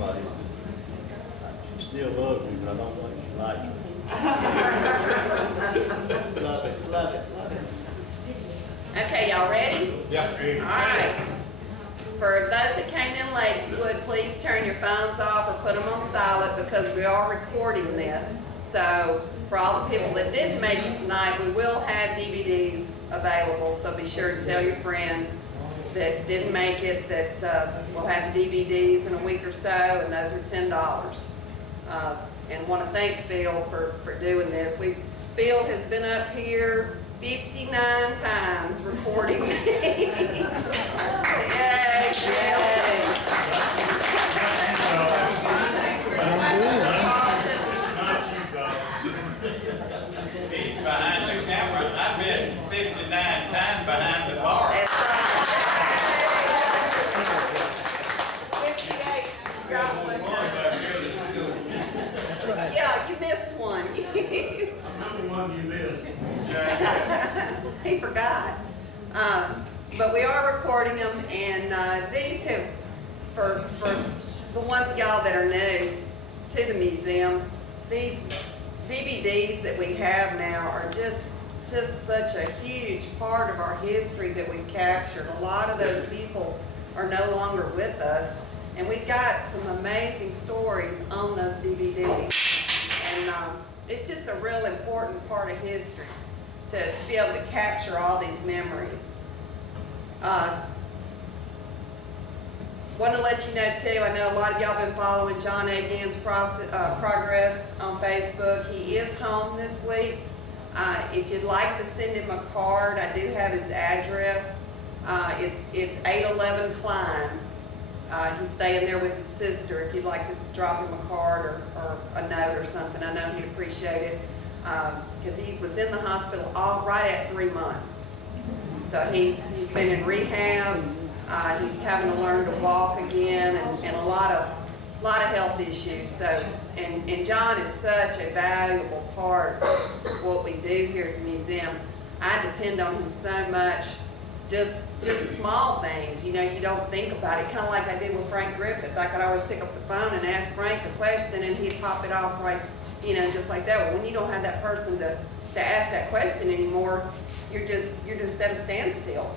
somebody. She still loves me, but I don't think she likes me. Love it, love it, love it. Okay, y'all ready? Yeah. All right. For those that came in late, if you would, please turn your phones off or put them on silent because we are recording this. So for all the people that didn't make it tonight, we will have DVDs available. So be sure to tell your friends that didn't make it that we'll have DVDs in a week or so, and those are $10. And want to thank Phil for doing this. Phil has been up here 59 times recording these. Yay, Phil. Behind the camera, I've been 59 times behind the bar. That's right. 58. You got one. Yeah, you missed one. I'm the one you missed. He forgot. But we are recording them, and these have, for the ones of y'all that are new to the museum, these DVDs that we have now are just such a huge part of our history that we've captured. A lot of those people are no longer with us, and we've got some amazing stories on those DVDs. And it's just a real important part of history to be able to capture all these memories. Want to let you know too, I know a lot of y'all been following John Agin's progress on Facebook. He is home this week. If you'd like to send him a card, I do have his address. It's 811 Klein. He's staying there with his sister. If you'd like to drop him a card or a note or something, I know he'd appreciate it. Because he was in the hospital right at 3 months. So he's been in rehab. He's having to learn to walk again, and a lot of health issues. So, and John is such a valuable part of what we do here at the museum. I depend on him so much. Just small things, you know, you don't think about it. Kind of like I did with Frank Griffith. I could always pick up the phone and ask Frank a question, and he'd pop it off right, you know, just like that. But when you don't have that person to ask that question anymore, you're just at a standstill.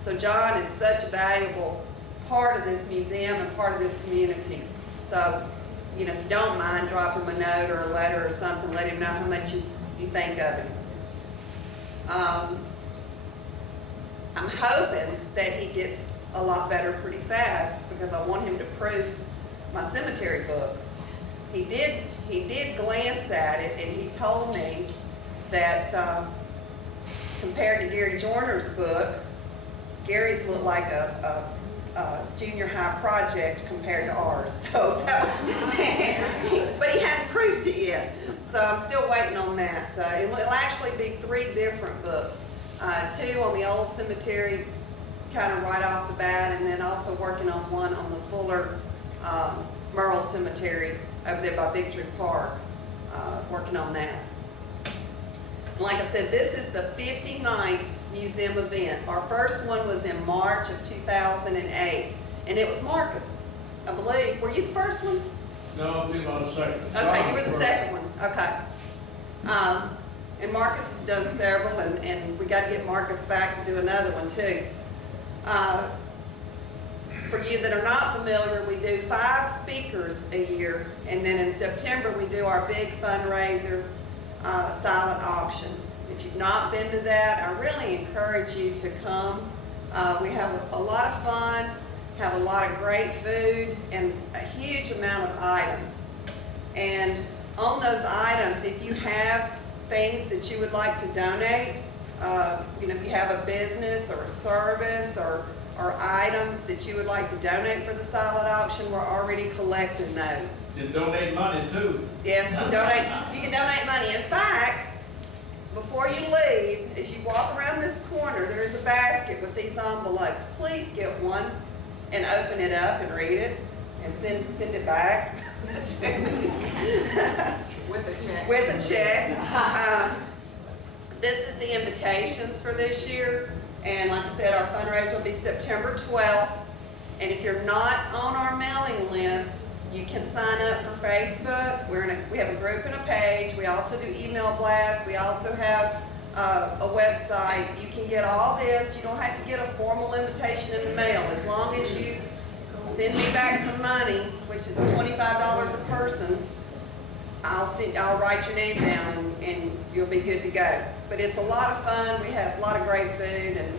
So John is such a valuable part of this museum and part of this community. So, you know, if you don't mind, drop him a note or a letter or something, let him know how much you think of him. I'm hoping that he gets a lot better pretty fast because I want him to proof my cemetery books. He did glance at it, and he told me that compared to Gary Joyner's book, Gary's looked like a junior high project compared to ours. So that was, but he hadn't proofed it yet. So I'm still waiting on that. It'll actually be 3 different books. 2 on the old cemetery, kind of right off the bat, and then also working on one on the Fuller Merle Cemetery over there by Victory Park, working on that. And like I said, this is the 59th museum event. Our first one was in March of 2008, and it was Marcus, I believe. Were you the first one? No, I'll be my second. Okay, you were the second one. Okay. And Marcus has done several, and we got to get Marcus back to do another one too. For you that are not familiar, we do 5 speakers a year, and then in September we do our big fundraiser silent auction. If you've not been to that, I really encourage you to come. We have a lot of fun, have a lot of great food, and a huge amount of items. And on those items, if you have things that you would like to donate, you know, if you have a business or a service or items that you would like to donate for the silent auction, we're already collecting those. You donate money too. Yes, you can donate money. In fact, before you leave, as you walk around this corner, there's a basket with these envelopes. Please get one and open it up and read it and send it back to me. With a check. With a check. This is the invitations for this year. And like I said, our fundraiser will be September 12th. And if you're not on our mailing list, you can sign up for Facebook. We have a group and a page. We also do email blasts. We also have a website. You can get all this. You don't have to get a formal invitation in the mail. As long as you send me back some money, which is $25 a person, I'll write your name down and you'll be good to go. But it's a lot of fun. We have a lot of great food and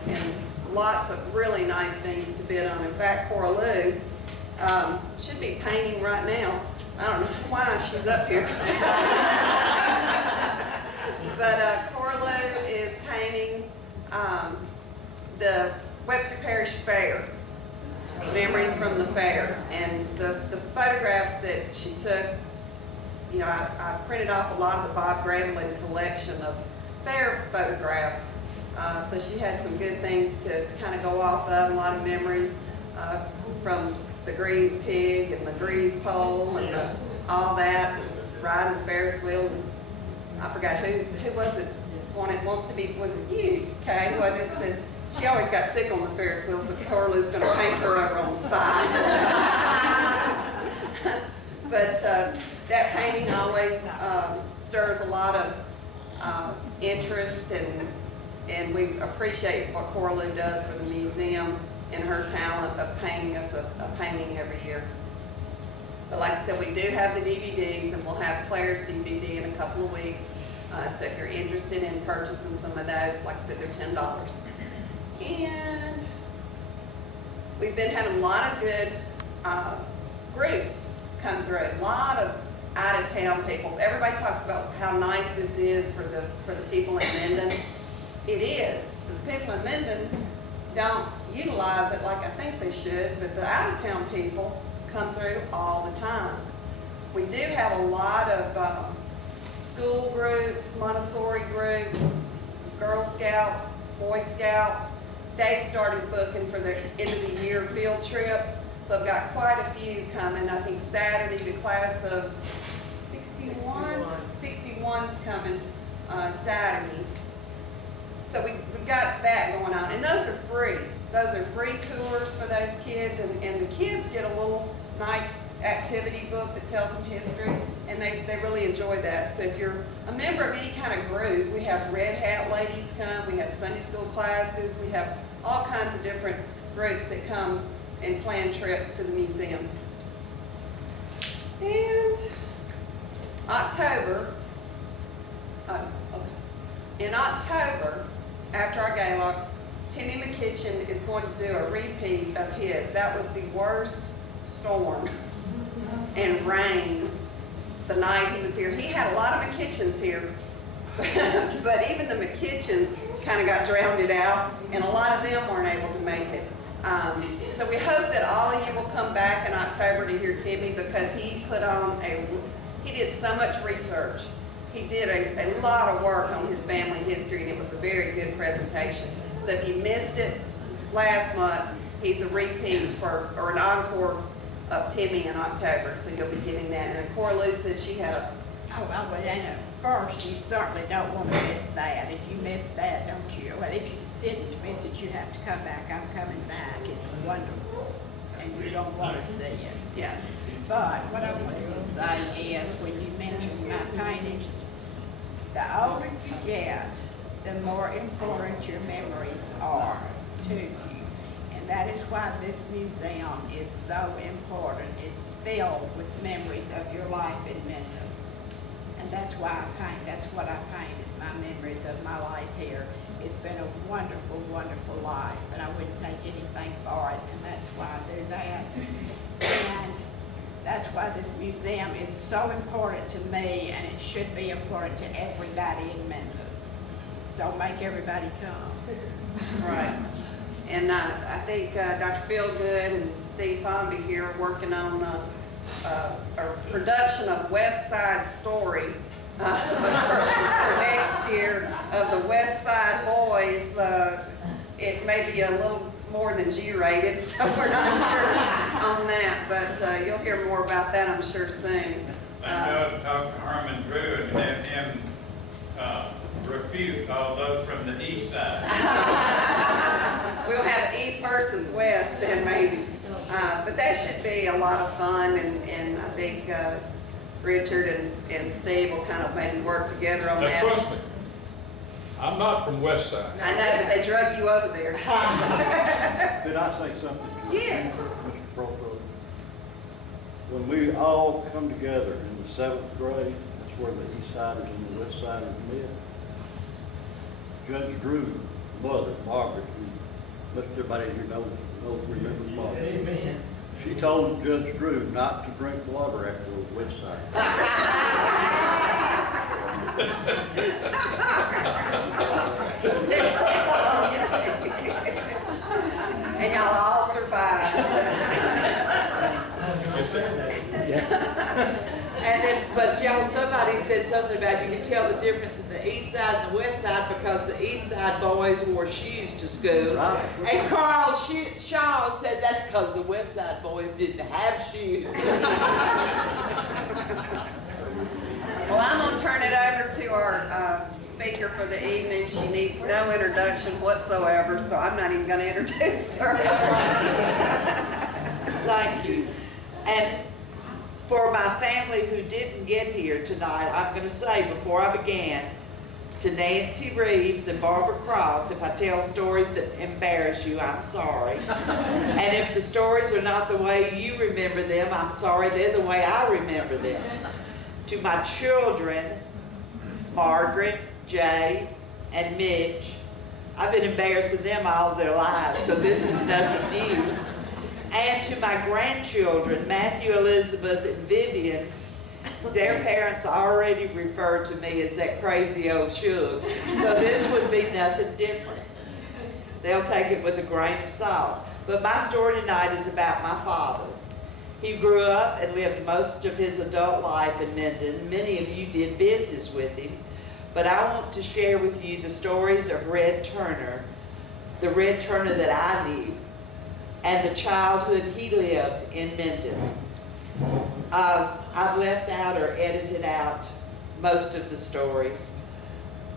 lots of really nice things to bid on. In fact, Cora Lou should be painting right now. I don't know why she's up here. But Cora Lou is painting the Webster Parish Fair, memories from the fair. And the photographs that she took, you know, I printed off a lot of the Bob Grambling collection of fair photographs. So she had some good things to kind of go off of, a lot of memories from the grease pig and the grease pole and all that, riding the Ferris wheel. And I forgot who was it wants to be, was it you, Kay? What it said, she always got sick on the Ferris wheel, so Carla's going to paint her over on the side. But that painting always stirs a lot of interest, and we appreciate what Cora Lou does for the museum and her talent of painting us a painting every year. But like I said, we do have the DVDs, and we'll have Claire's DVD in a couple of weeks. So if you're interested in purchasing some of those, like I said, they're $10. And we've been having a lot of good groups come through. A lot of out-of-town people. Everybody talks about how nice this is for the people in Minden. It is. The people in Minden don't utilize it like I think they should, but the out-of-town people come through all the time. We do have a lot of school groups, Montessori groups, Girl Scouts, Boy Scouts. They've started booking for their end of the year field trips. So I've got quite a few coming. I think Saturday the class of 61's coming Saturday. So we've got that going on. And those are free. Those are free tours for those kids. And the kids get a little nice activity book that tells them history. And they really enjoy that. So if you're a member of any kind of group, we have Red Hat ladies come. We have Sunday school classes. We have all kinds of different groups that come and plan trips to the museum. And in October, after our gala, Timmy McKitchen is going to do a repeat of his. That was the worst storm and rain the night he was here. He had a lot of McKitchens here, but even the McKitchens kind of got drowned out, and a lot of them weren't able to make it. So we hope that all of you will come back in October to hear Timmy, because he did so much research. He did a lot of work on his family history, and it was a very good presentation. So if you missed it last month, he's a repeat or an encore of Timmy in October. So you'll be getting that. And Cora Lou said she had a... Oh, well, first, you certainly don't want to miss that. If you miss that, don't you? Well, if you didn't miss it, you have to come back. I'm coming back. It's wonderful. And you don't want to see it. Yeah. But what I wanted to say is, when you mentioned my paintings, the older you get, the more important your memories are to you. And that is why this museum is so important. It's filled with memories of your life in Minden. And that's why I paint. That's what I paint, is my memories of my life here. It's been a wonderful, wonderful life, and I wouldn't take anything for it, and that's why I do that. And that's why this museum is so important to me, and it should be important to everybody in Minden. So make everybody come. That's right. And I think Dr. Feelgood and Steve Fonby here are working on a production of West Side Story for next year of the West Side Boys. It may be a little more than G-rated, so we're not sure on that, but you'll hear more about that, I'm sure, soon. I know to talk to Herman Drew and have him refute all those from the east side. We'll have East versus West then, maybe. But that should be a lot of fun, and I think Richard and Steve will kind of maybe work together on Now, that. trust me, I'm not from West Side. I know, but they drug you over there. Did I say something? Yeah. Mr. Proto? When we all come together in the 7th grade, that's where the east siders and the west siders met. Judge Drew's mother, Margaret, who most everybody here remembers Margaret. Amen. She told Judge Drew not to drink water after the west side. And y'all all survived. And then, but y'all, somebody said something about you can tell the difference in the east side and the west side because the east side boys wore shoes to school. Right. And Carl Shaw said that's because the west side boys didn't have shoes. Well, I'm gonna turn it over to our speaker for the evening. She needs no introduction whatsoever, so I'm not even gonna introduce her. Thank you. And for my family who didn't get here tonight, I'm going to say before I began to Nancy Reeves and Barbara Cross, if I tell stories that embarrass you, I'm sorry. And if the stories are not the way you remember them, I'm sorry, they're the way I remember them. To my children, Margaret, Jay, and Mitch, I've been embarrassing them all their lives, so this is nothing new. And to my grandchildren, Matthew, Elizabeth, and Vivian, their parents already refer to me as that crazy old shug. So this would be nothing different. They'll take it with a grain of salt. But my story tonight is about my father. He grew up and lived most of his adult life in Minden. Many of you did business with him. But I want to share with you the stories of Red Turner, the Red Turner that I knew, and the childhood he lived in Minden. I've left out or edited out most of the stories,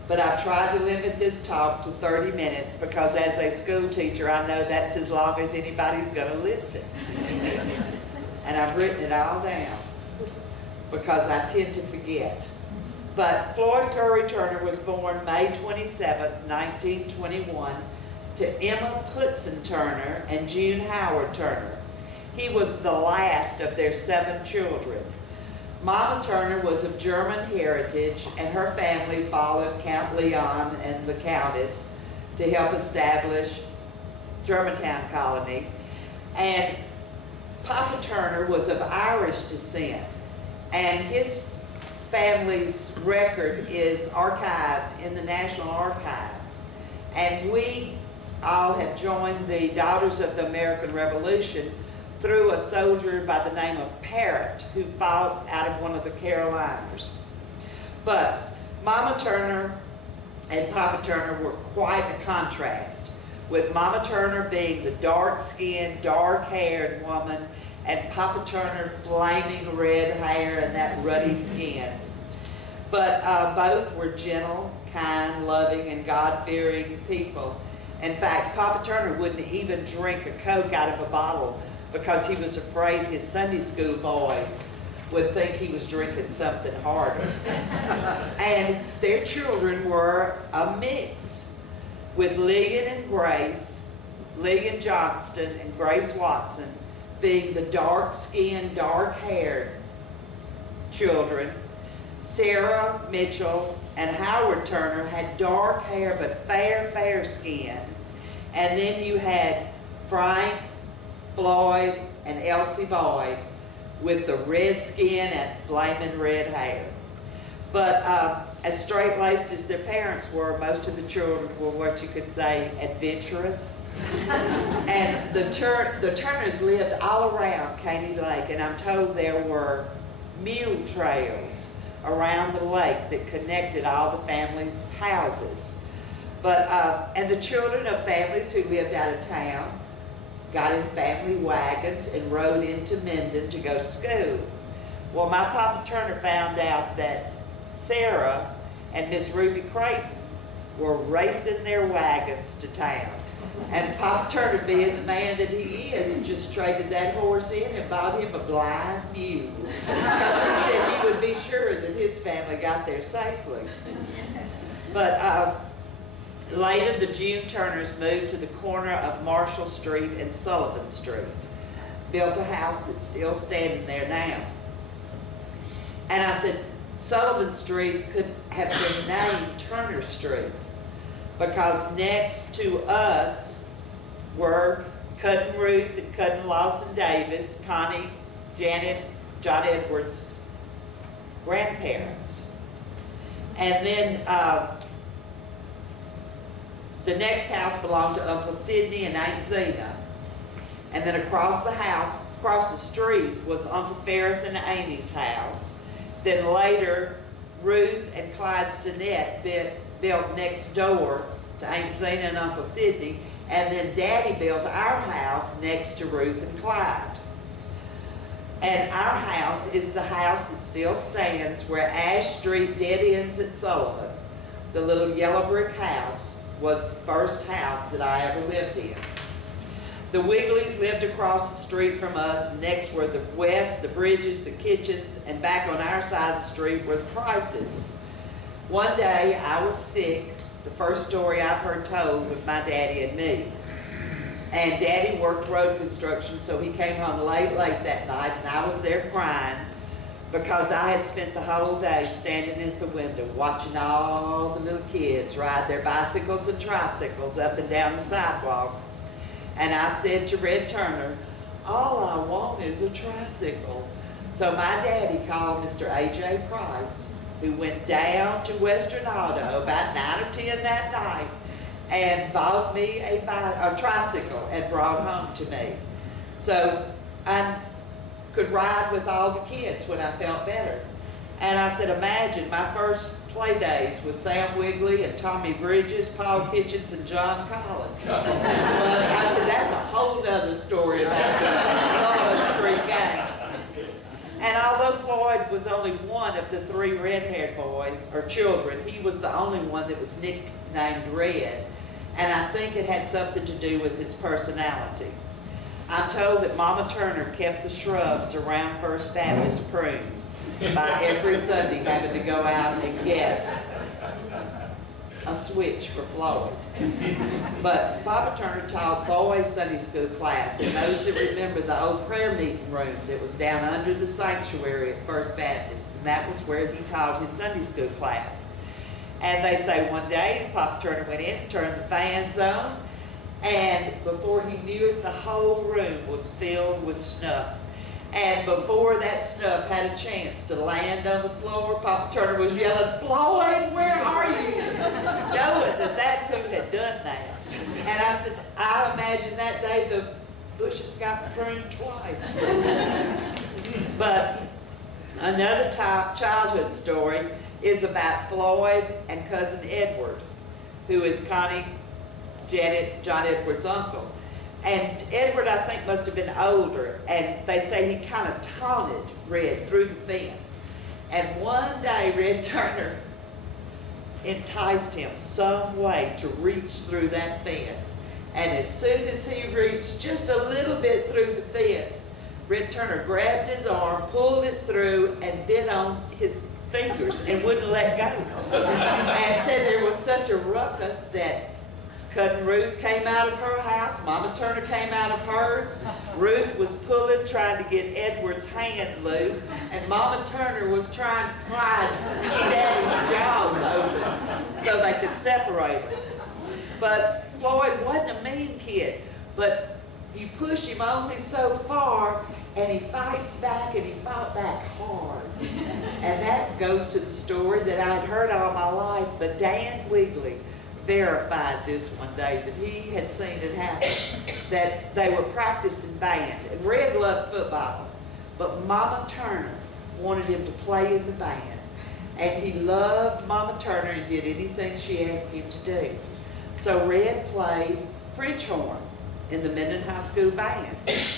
but I've tried to limit this talk to 30 minutes because as a school teacher, I know that's as long as anybody's gonna listen. And I've written it all down because I tend to forget. But Floyd Curry Turner was born May 27th, 1921, to Emma Putson Turner and June Howard Turner. He was the last of their 7 children. Mama Turner was of German heritage, and her family followed Count Leon and the Countess to help establish Germantown Colony. And Papa Turner was of Irish descent, and his family's record is archived in the National Archives. And we all have joined the Daughters of the American Revolution through a soldier by the name of Parrott who fought out of one of the Carolinas. But Mama Turner and Papa Turner were quite a contrast, with Mama Turner being the dark-skinned, dark-haired woman and Papa Turner flaming red hair and that ruddy skin. But both were gentle, kind, loving, and God-fearing people. In fact, Papa Turner wouldn't even drink a Coke out of a bottle because he was afraid his Sunday school boys would think he was drinking something harder. And their children were a mix, with Lillian and Grace, Lillian Johnston and Grace Watson being the dark-skinned, dark-haired children. Sarah Mitchell and Howard Turner had dark hair but fair skin. And then you had Frank, Floyd, and Elsie Boyd with the red skin and flaming red hair. But as straight-laced as their parents were, most of the children were what you could say adventurous. And the Turners lived all around Caney Lake, and I'm told there were mule trails around the lake that connected all the families' houses. But, and the children of families who lived out of town got in family wagons and rode into Minden to go to school. Well, my Papa Turner found out that Sarah and Miss Ruby Creighton were racing their wagons to town. And Papa Turner, being the man that he is, just traded that horse in and bought him a blind mule. Because he said he would be sure that his family got there safely. But later, the June Turners moved to the corner of Marshall Street and Sullivan Street. Built a house that's still standing there now. And I said, Sullivan Street could have been named Turner Street, because next to us were Cousin Ruth and Cousin Lawson Davis, Connie, Janet, John Edwards' grandparents. And then the next house belonged to Uncle Sidney and Aunt Zena. And then across the street was Uncle Ferris and Amy's house. Then later, Ruth and Clyde Stinnett built next door to Aunt Zena and Uncle Sidney. And then Daddy built our house next to Ruth and Clyde. And our house is the house that still stands where Ash Street dead ends at Sullivan. The little yellow brick house was the first house that I ever lived in. The Wigleys lived across the street from us. Next were the West, the Bridges, the Kitchens, and back on our side of the street were the Prices. One day I was sick, the first story I've heard told of my daddy and me. And Daddy worked road construction, so he came home late that night, and I was there crying because I had spent the whole day standing at the window watching all the little kids ride their bicycles and tricycles up and down the sidewalk. And I said to Red Turner, all I want is a tricycle. So my daddy called Mr. A.J. Price, who went down to Western Auto about 9 or 10 that night and bought me a tricycle and brought home to me. So I could ride with all the kids when I felt better. And I said, imagine my first play days with Sam Wigley and Tommy Bridges, Paul Kitchens, and John Collins. Well, I said, that's a whole other story about the Sullivan Street gang. And although Floyd was only one of the 3 red-haired boys, or children, he was the only one that was nicknamed Red. And I think it had something to do with his personality. I'm told that Mama Turner kept the shrubs around First Baptist pruned by every Sunday having to go out and get a switch for Floyd. But Papa Turner taught boys Sunday school class, and those that remember the old prayer meeting room that was down under the sanctuary at First Baptist, and that was where he taught his Sunday school class. And they say one day Papa Turner went in and turned the fans on, and before he knew it, the whole room was filled with snuff. And before that snuff had a chance to land on the floor, Papa Turner was yelling, Floyd, where are you? Knowing that that's who had done that. And I said, I imagine that day the bushes got pruned twice. But another childhood story is about Floyd and Cousin Edward, who is Connie, Janet, John Edward's uncle. And Edward, I think, must have been older, and they say he kind of taunted Red through the fence. And one day, Red Turner enticed him some way to reach through that fence. And as soon as he reached just a little bit through the fence, Red Turner grabbed his arm, pulled it through, and bit on his fingers and wouldn't let go. And said there was such a ruckus that Cousin Ruth came out of her house, Mama Turner came out of hers. Ruth was pulling, trying to get Edward's hand loose, and Mama Turner was trying to pry Daddy's jaws open so they could separate them. But Floyd wasn't a mean kid, but you push him only so far, and he fights back, and he fought back hard. And that goes to the story that I'd heard all my life, but Dan Wigley verified this one day, that he had seen it happen, that they were practicing band. And Red loved football, but Mama Turner wanted him to play in the band. And he loved Mama Turner and did anything she asked him to do. So Red played French horn in the Minden High School band.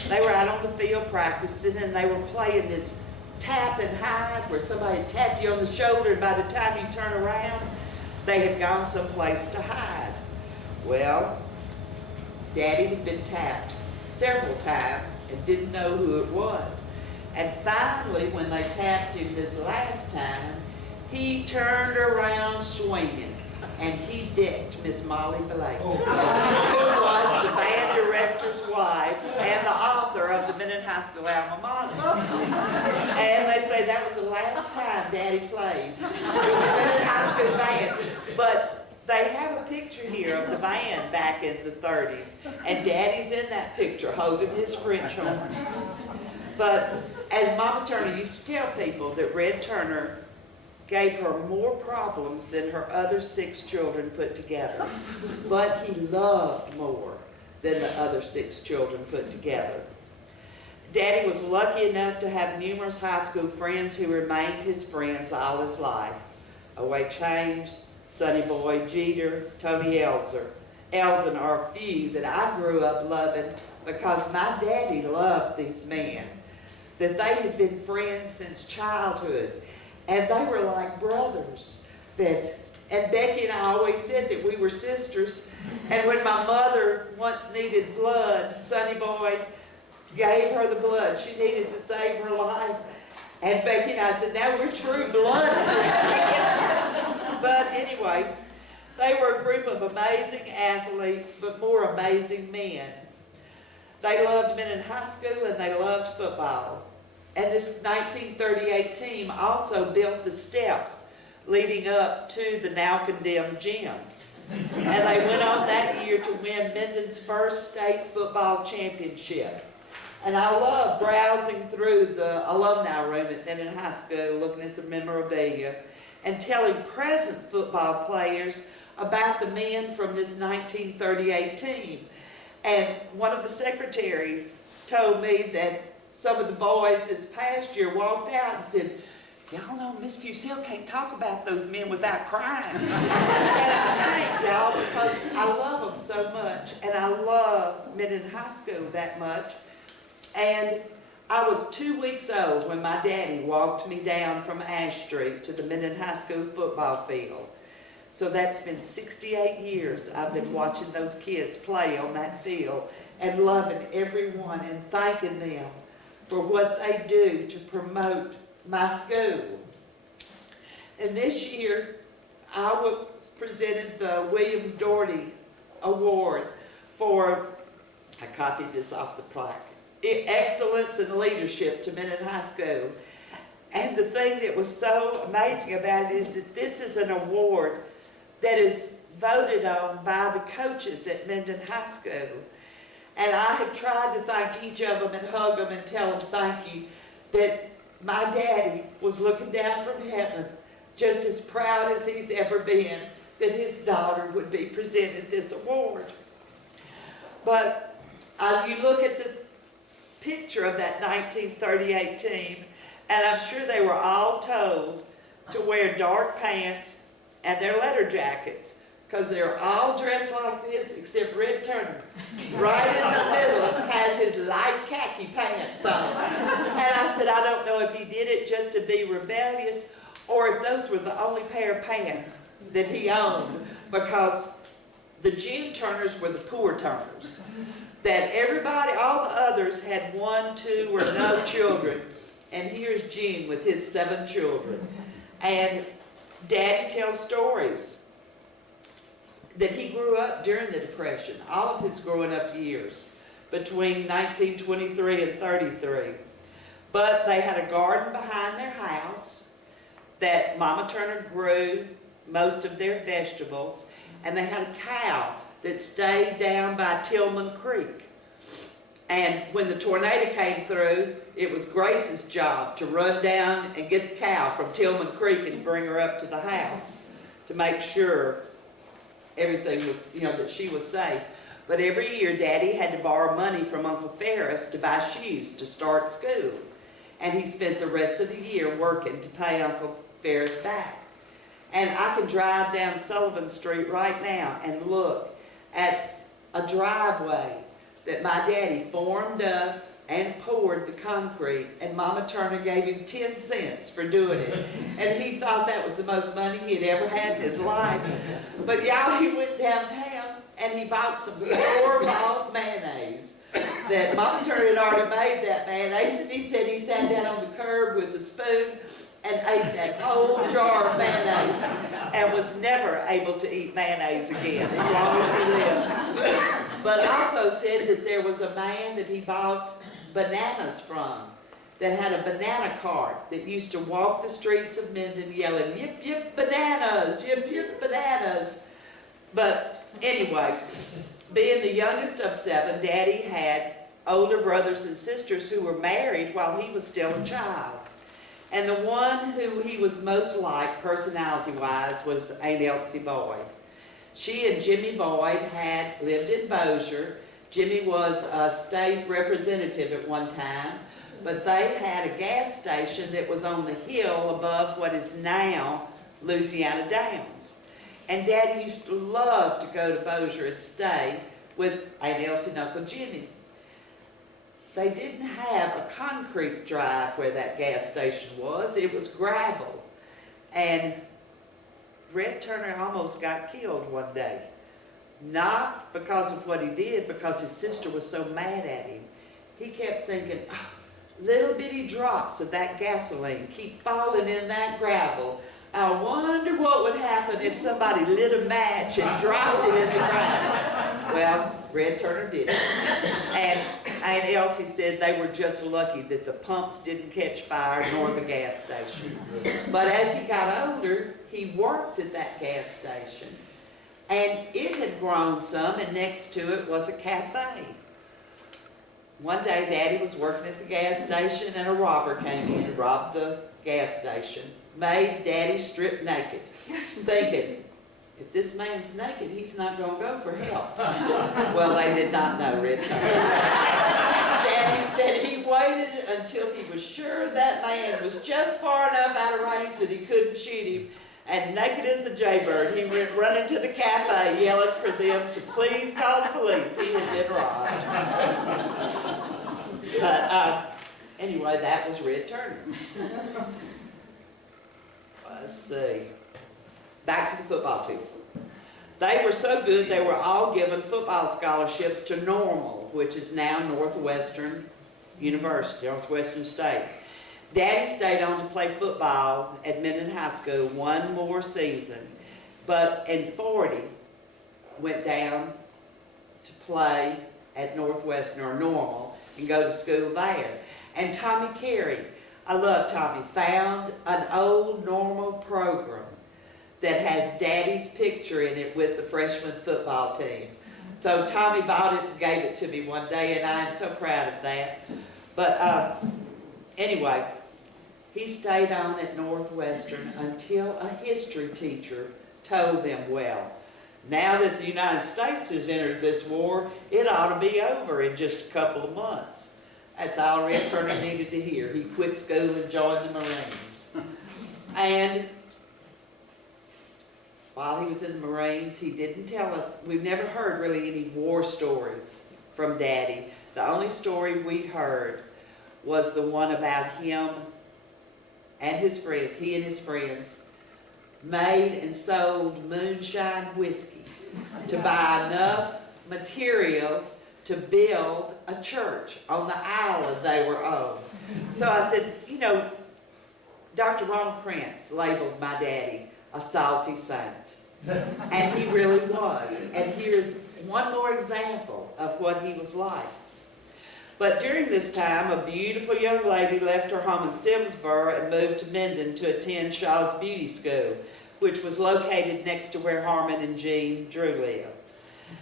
They were out on the field practicing, and they were playing this tap and hide, where somebody tapped you on the shoulder, and by the time you turn around, they had gone someplace to hide. Well, Daddy had been tapped several times and didn't know who it was. And finally, when they tapped him this last time, he turned around swinging, and he decked Miss Molly Blake, who was the band director's wife and the author of the Minden High School alma mater. And they say that was the last time Daddy played with the Minden High School band. But they have a picture here of the band back in the 30s, and Daddy's in that picture holding his French horn. But as Mama Turner used to tell people, that Red Turner gave her more problems than her other 6 children put together. But he loved more than the other 6 children put together. Daddy was lucky enough to have numerous high school friends who remained his friends all his life. O.A. Chains, Sonny Boy, Jeter, Tony Elson are a few that I grew up loving because my daddy loved these men, that they had been friends since childhood. And they were like brothers. And Becky and I always said that we were sisters. And when my mother once needed blood, Sonny Boy gave her the blood. She needed to save her life. And Becky and I said, now we're true blood sisters. But anyway, they were a group of amazing athletes, but more amazing men. They loved Minden High School and they loved football. And this 1938 team also built the steps leading up to the now condemned gym. And they went on that year to win Minden's first state football championship. And I love browsing through the alumni room at Minden High School, looking at the memorabilia, and telling present football players about the men from this 1938 team. And one of the secretaries told me that some of the boys this past year walked out and said, y'all know Miss Fussell can't talk about those men without crying. And I thank y'all because I love them so much, and I love Minden High School that much. And I was 2 weeks old when my daddy walked me down from Ash Street to the Minden High School football field. So that's been 68 years I've been watching those kids play on that field and loving everyone and thanking them for what they do to promote my school. And this year, I was presented the Williams Doherty Award for, I copied this off the plaque, Excellence in Leadership to Minden High School. And the thing that was so amazing about it is that this is an award that is voted on by the coaches at Minden High School. And I have tried to thank each of them and hug them and tell them thank you, that my daddy was looking down from heaven just as proud as he's ever been that his daughter would be presented this award. But you look at the picture of that 1938 team, and I'm sure they were all told to wear dark pants and their leather jackets, because they're all dressed like this except Red Turner. Right in the middle has his light khaki pants on. And I said, I don't know if he did it just to be rebellious or if those were the only pair of pants that he owned, because the June Turners were the poor Turners. That everybody, all the others had 1, 2, or no children. And here's June with his 7 children. And Daddy tells stories that he grew up during the Depression, all of his growing up years, between 1923 and 33. But they had a garden behind their house that Mama Turner grew most of their vegetables, and they had a cow that stayed down by Tillman Creek. And when the tornado came through, it was Grace's job to run down and get the cow from Tillman Creek and bring her up to the house to make sure everything was, that she was safe. But every year, Daddy had to borrow money from Uncle Ferris to buy shoes to start school. And he spent the rest of the year working to pay Uncle Ferris back. And I can drive down Sullivan Street right now and look at a driveway that my daddy formed up and poured the concrete, and Mama Turner gave him 10 cents for doing it. And he thought that was the most money he had ever had in his life. But y'all, he went downtown and he bought some store-bought mayonnaise that Mama Turner had already made that mayonnaise, and he said he sat down on the curb with a spoon and ate that whole jar of mayonnaise and was never able to eat mayonnaise again as long as he lived. But also said that there was a man that he bought bananas from that had a banana cart that used to walk the streets of Minden yelling, "Yip, yip, bananas, yip, yip, bananas." But anyway, being the youngest of 7, Daddy had older brothers and sisters who were married while he was still a child. And the one who he was most like, personality-wise, was Aunt Elsie Boyd. She and Jimmy Boyd had lived in Bossier. Jimmy was a state representative at one time, but they had a gas station that was on the hill above what is now Louisiana Downs. And Daddy used to love to go to Bossier and stay with Aunt Elsie and Uncle Jimmy. They didn't have a concrete drive where that gas station was. It was gravel. And Red Turner almost got killed one day. Not because of what he did, because his sister was so mad at him. He kept thinking, oh, little bitty drops of that gasoline keep falling in that gravel. I wonder what would happen if somebody lit a match and dropped it in the ground. Well, Red Turner did it. And Aunt Elsie said they were just lucky that the pumps didn't catch fire nor the gas station. But as he got older, he worked at that gas station. And it had grown some, and next to it was a cafe. One day, Daddy was working at the gas station, and a robber came in and robbed the gas station. Made Daddy strip naked, thinking, if this man's naked, he's not going to go for help. Well, they did not know Red Turner. Daddy said he waited until he was sure that man was just far enough out of range that he couldn't shoot him, and naked as a jaybird, he went running to the cafe yelling for them to please call the police. He had been robbed. But anyway, that was Red Turner. Let's see. Back to the football team. They were so good, they were all given football scholarships to Normal, which is now Northwestern University, Northwestern State. Daddy stayed on to play football at Minden High School one more season, but in 40 went down to play at Northwestern or Normal and go to school there. And Tommy Carey, I love Tommy, found an old Normal program that has Daddy's picture in it with the freshman football team. So Tommy bought it and gave it to me one day, and I am so proud of that. But anyway, he stayed on at Northwestern until a history teacher told them, well, now that the United States has entered this war, it ought to be over in just a couple of months. That's all Red Turner needed to hear. He quit school and joined the Marines. And while he was in the Marines, he didn't tell us, we've never heard really any war stories from Daddy. The only story we heard was the one about him and his friends, he and his friends, made and sold moonshine whiskey to buy enough materials to build a church on the island they were on. So I said, you know, Dr. Ronald Prince labeled my daddy a salty saint. And he really was. And here's one more example of what he was like. But during this time, a beautiful young lady left her home in Simsboro and moved to Minden to attend Shaw's Beauty School, which was located next to where Harmon and Jean Drew lived.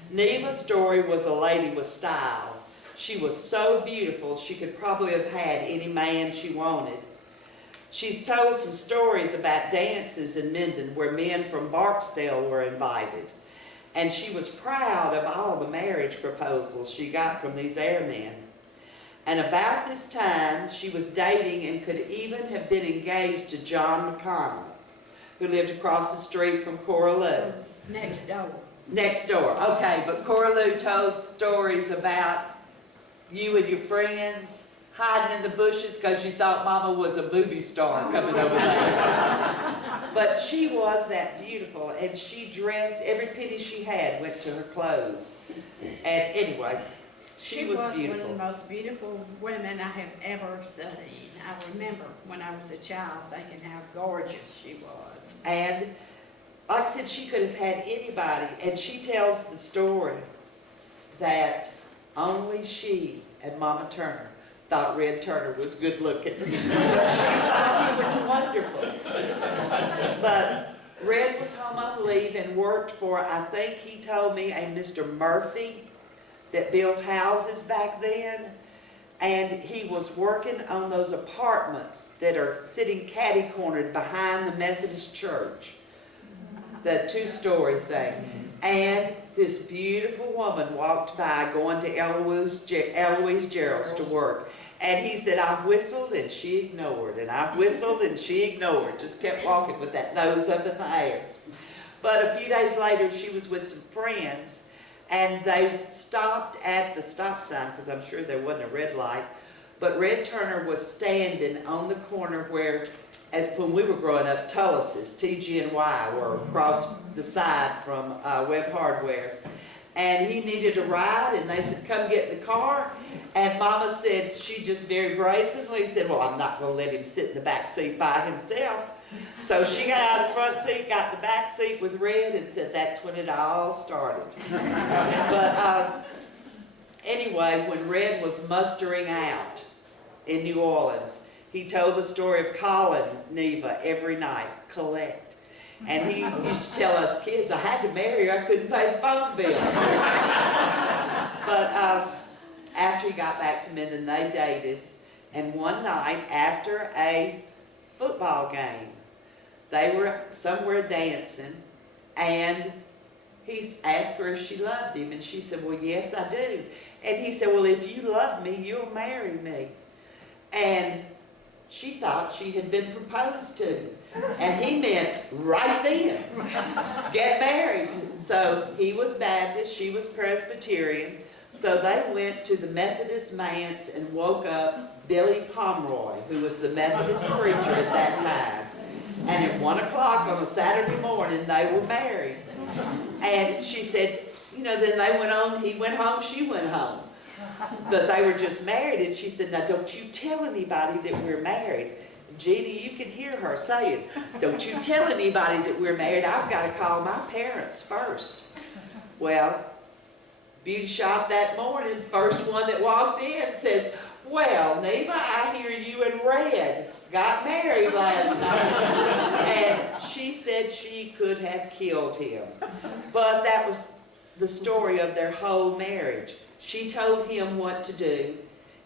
Neva's story was a lady with style. She was so beautiful she could probably have had any man she wanted. She's told some stories about dances in Minden where men from Barksdale were invited. And she was proud of all the marriage proposals she got from these airmen. And about this time, she was dating and could even have been engaged to John McConnell, who lived across the street from Cora Lou. Next door. Next door, okay, but Cora Lou told stories about you and your friends hiding in the bushes because you thought Mama was a movie star coming over there. But she was that beautiful, and she dressed, every penny she had went to her clothes. And anyway, she was one of the beautiful. most beautiful women I have ever seen. I remember when I was a child thinking how gorgeous she was. And like I said, she could have had anybody, and she tells the story that only she and Mama Turner thought Red Turner was good looking. She thought he was wonderful. But Red was home on leave and worked for, I think he told me, a Mr. Murphy that built houses back then. And he was working on those apartments that are sitting catty-cornered behind the Methodist church. The two-story thing. And this beautiful woman walked by going to Eloise Gerald's to work. And he said, I whistled and she ignored, and I whistled and she ignored. Just kept walking with that nose up in the air. But a few days later, she was with some friends, and they stopped at the stop sign, because I'm sure there wasn't a red light. But Red Turner was standing on the corner where, when we were growing up, Tullis's, TG&Y, were across the side from Webb Hardware. And he needed a ride, and they said, come get in the car. And Mama said, she just very brazenly said, well, I'm not going to let him sit in the back seat by himself. So she got out of the front seat, got in the back seat with Red, and said that's when it all started. But anyway, when Red was mustering out in New Orleans, he told the story of calling Neva every night, collect. And he used to tell us kids, I had to marry her, I couldn't pay the phone bill. But after he got back to Minden, they dated. And one night after a football game, they were somewhere dancing, and he asked her if she loved him, and she said, well, yes, I do. And he said, well, if you love me, you'll marry me. And she thought she had been proposed to. And he meant right then, get married. So he was Baptist, she was Presbyterian. So they went to the Methodist manse and woke up Billy Pomeroy, who was the Methodist preacher at that time. And at 1 o'clock on a Saturday morning, they were married. And she said, you know, then they went on, he went home, she went home. But they were just married, and she said, now don't you tell anybody that we're married. Jeannie, you can hear her saying, don't you tell anybody that we're married, I've got to call my parents first. Well, beauty shop that morning, first one that walked in says, well, Neva, I hear you and Red got married last night. And she said she could have killed him. But that was the story of their whole marriage. She told him what to do.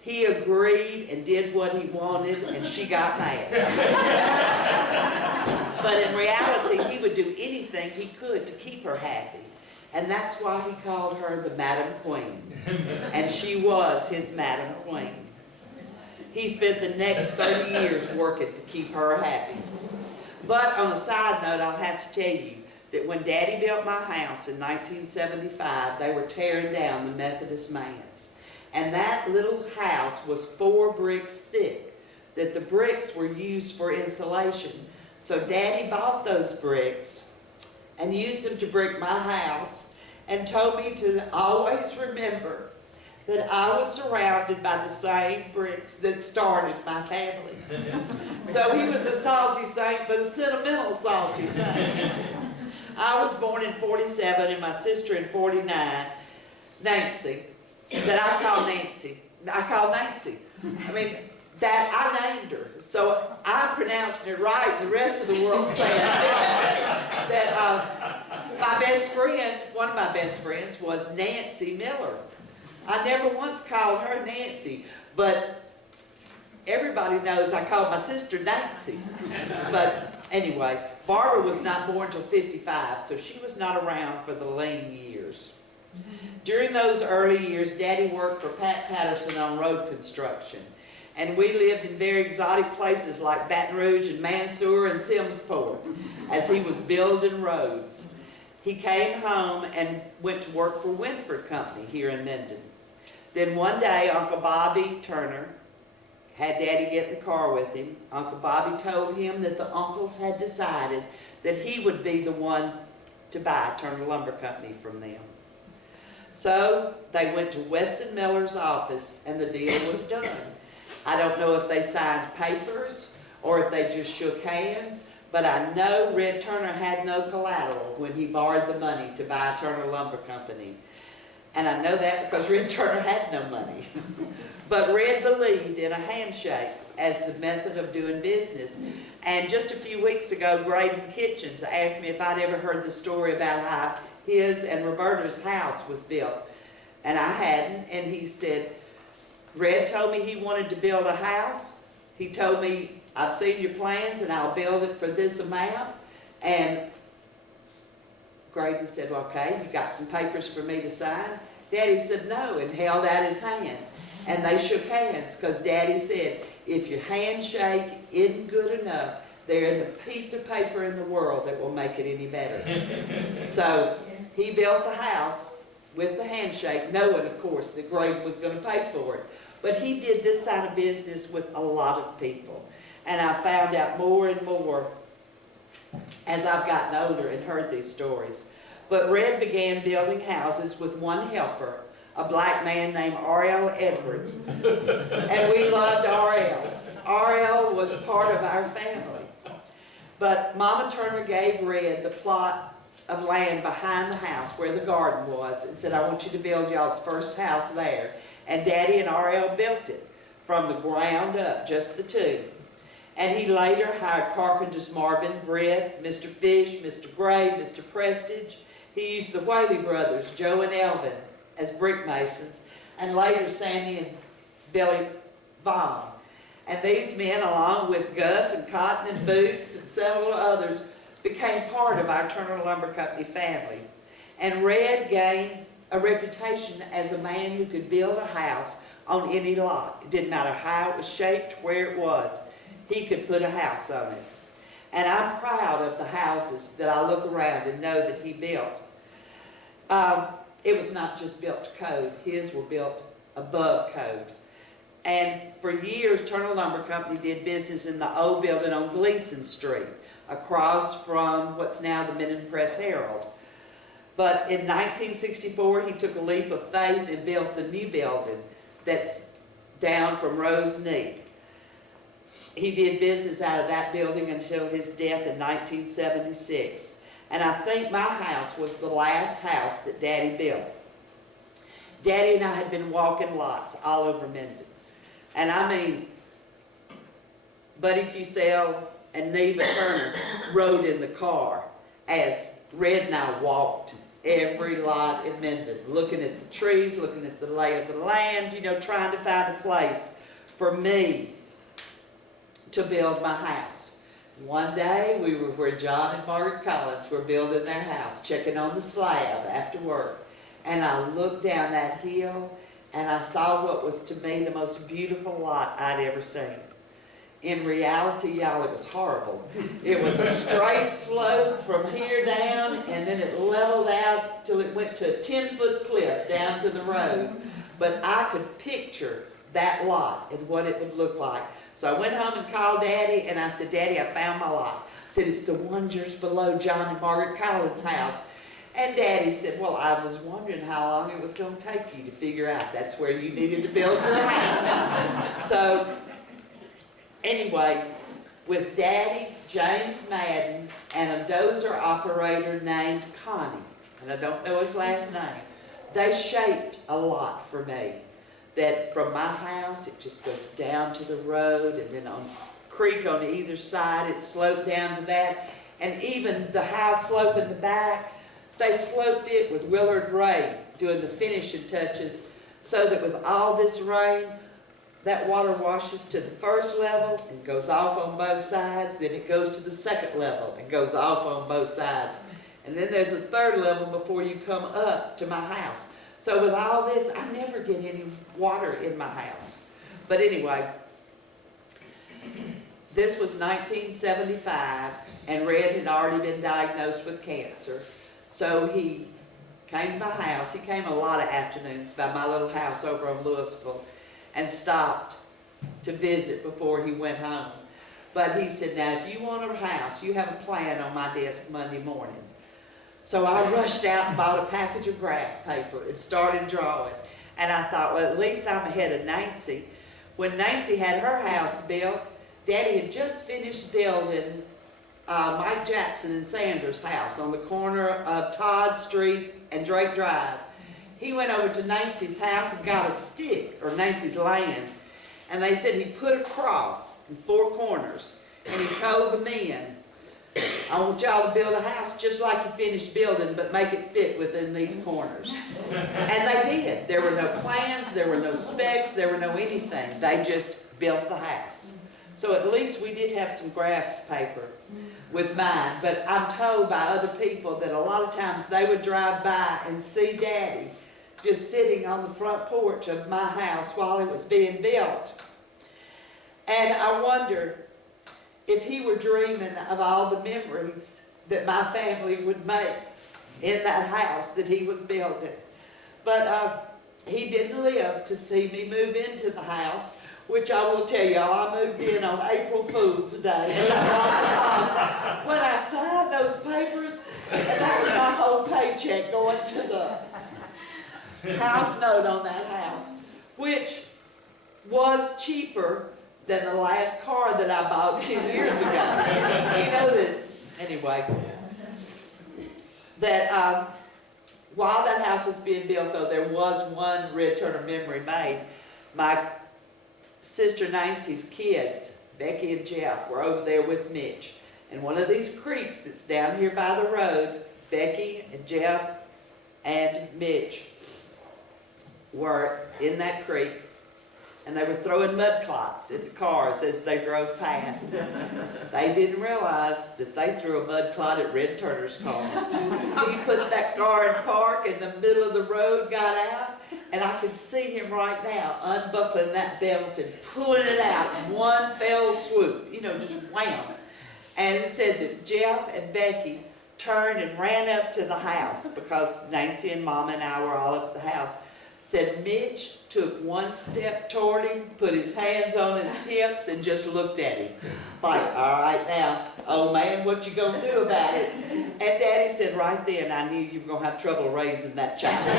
He agreed and did what he wanted, and she got mad. But in reality, he would do anything he could to keep her happy. And that's why he called her the Madam Queen. And she was his Madam Queen. He spent the next 30 years working to keep her happy. But on a side note, I'll have to tell you that when Daddy built my house in 1975, they were tearing down the Methodist manse. And that little house was 4 bricks thick, that the bricks were used for insulation. So Daddy bought those bricks and used them to brick my house, and told me to always remember that I was surrounded by the same bricks that started my family. So he was a salty saint, but a sentimental salty saint. I was born in 47 and my sister in 49, Nancy, that I call Nancy. I call Nancy. I mean, that I named her. So I'm pronouncing it right, and the rest of the world saying that my best friend, one of my best friends, was Nancy Miller. I never once called her Nancy, but everybody knows I called my sister Nancy. But anyway, Barbara was not born till 55, so she was not around for the lean years. During those early years, Daddy worked for Pat Patterson on road construction. And we lived in very exotic places like Baton Rouge and Mansour and Simmsport as he was building roads. He came home and went to work for Winford Company here in Minden. Then one day, Uncle Bobby Turner had Daddy get in the car with him. Uncle Bobby told him that the uncles had decided that he would be the one to buy Turner Lumber Company from them. So they went to Weston Miller's office and the deal was done. I don't know if they signed papers or if they just shook hands, but I know Red Turner had no collateral when he borrowed the money to buy Turner Lumber Company. And I know that because Red Turner had no money. But Red believed in a handshake as the method of doing business. And just a few weeks ago, Graydon Kitchens asked me if I'd ever heard the story about how his and Roberta's house was built. And I hadn't, and he said, Red told me he wanted to build a house. He told me, I've seen your plans and I'll build it for this amount. And Graydon said, well, okay, you got some papers for me to sign? Daddy said no and held out his hand. And they shook hands because Daddy said, if your handshake isn't good enough, there isn't a piece of paper in the world that will make it any better. So he built the house with the handshake, knowing, of course, that Graydon was going to pay for it. But he did this side of business with a lot of people. And I found out more and more as I've gotten older and heard these stories. But Red began building houses with one helper, a black man named R.L. Edwards. And we loved R.L. R.L. was part of our family. But Mama Turner gave Red the plot of land behind the house where the garden was and said, I want you to build y'all's first house there. And Daddy and R.L. built it from the ground up, just the two. And he later hired carpenters Marvin Britt, Mr. Fish, Mr. Gray, Mr. Prestige. He used the Whaley brothers, Joe and Elvin, as brick masons, and later Sandy and Billy Vaughn. And these men, along with Gus and Cotton and Boots and several others, became part of our Turner Lumber Company family. And Red gained a reputation as a man who could build a house on any lot. It didn't matter how it was shaped, where it was. He could put a house on it. And I'm proud of the houses that I look around and know that he built. It was not just built to code. His were built above code. And for years, Turner Lumber Company did business in the old building on Gleason Street, across from what's now the Minden Press Herald. But in 1964, he took a leap of faith and built the new building that's down from Rose Neat. He did business out of that building until his death in 1976. And I think my house was the last house that Daddy built. Daddy and I had been walking lots all over Minden. And I mean, Buddy Fussell and Neva Turner rode in the car as Red and I walked every lot in Minden, looking at the trees, looking at the lay of the land, you know, trying to find a place for me to build my house. One day we were where John and Margaret Collins were building their house, checking on the slab after work. And I looked down that hill and I saw what was to me the most beautiful lot I'd ever seen. In reality, y'all, it was horrible. It was a straight slope from here down, and then it leveled out till it went to a 10-foot cliff down to the road. But I could picture that lot and what it would look like. So I went home and called Daddy, and I said, Daddy, I found my lot. I said, it's the one just below John and Margaret Collins' house. And Daddy said, well, I was wondering how long it was going to take you to figure out that's where you needed to build your house. So anyway, with Daddy, James Madden, and a dozer operator named Connie, and I don't know his last name, they shaped a lot for me. That from my house, it just goes down to the road, and then on creek on either side, it sloped down to that. And even the house slope in the back, they sloped it with Willard Ray doing the finishing touches, so that with all this rain, that water washes to the first level and goes off on both sides. Then it goes to the second level and goes off on both sides. And then there's a third level before you come up to my house. So with all this, I never get any water in my house. But anyway, this was 1975, and Red had already been diagnosed with cancer. So he came to my house. He came a lot of afternoons by my little house over on Louisville and stopped to visit before he went home. But he said, now if you want a house, you have a plan on my desk Monday morning. So I rushed out and bought a package of graph paper and started drawing. And I thought, well, at least I'm ahead of Nancy. When Nancy had her house built, Daddy had just finished building Mike Jackson and Sandra's house on the corner of Todd Street and Drake Drive. He went over to Nancy's house and got a stick, or Nancy's land, and they said he put a cross in 4 corners, and he told the men, I want y'all to build a house just like you finished building, but make it fit within these corners. And they did. There were no plans, there were no specs, there were no anything. They just built the house. So at least we did have some graphs paper with mine, but I'm told by other people that a lot of times they would drive by and see Daddy just sitting on the front porch of my house while it was being built. And I wonder if he were dreaming of all the memories that my family would make in that house that he was building. But he didn't live to see me move into the house, which I will tell y'all, I moved in on April Fool's Day. When I signed those papers, and that was my whole paycheck going to the house note on that house, which was cheaper than the last car that I bought 2 years ago. You know that, anyway, that while that house was being built, though, there was one Red Turner memory made. My sister Nancy's kids, Becky and Jeff, were over there with Mitch. And one of these creeks that's down here by the road, Becky and Jeff and Mitch were in that creek, and they were throwing mud clots at the cars as they drove past. They didn't realize that they threw a mud clot at Red Turner's car. He put that car in park in the middle of the road, got out, and I can see him right now unbuckling that belt and pulling it out in one fell swoop, you know, just wham. And it said that Jeff and Becky turned and ran up to the house because Nancy and Mama and I were all up at the house. Said Mitch took one step toward him, put his hands on his hips, and just looked at him. Like, all right now, old man, what you gonna do about it? And Daddy said, right then, I knew you were gonna have trouble raising that child. He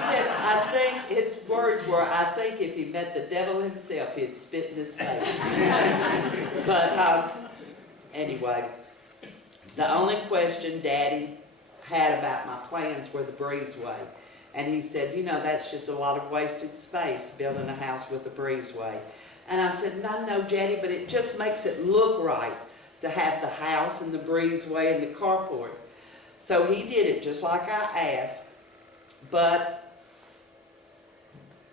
said, I think, his words were, I think if he met the devil himself, he'd spit in his face. But anyway, the only question Daddy had about my plans were the breezeway. And he said, you know, that's just a lot of wasted space, building a house with a breezeway. And I said, no, Daddy, but it just makes it look right to have the house and the breezeway and the carport. So he did it just like I asked. But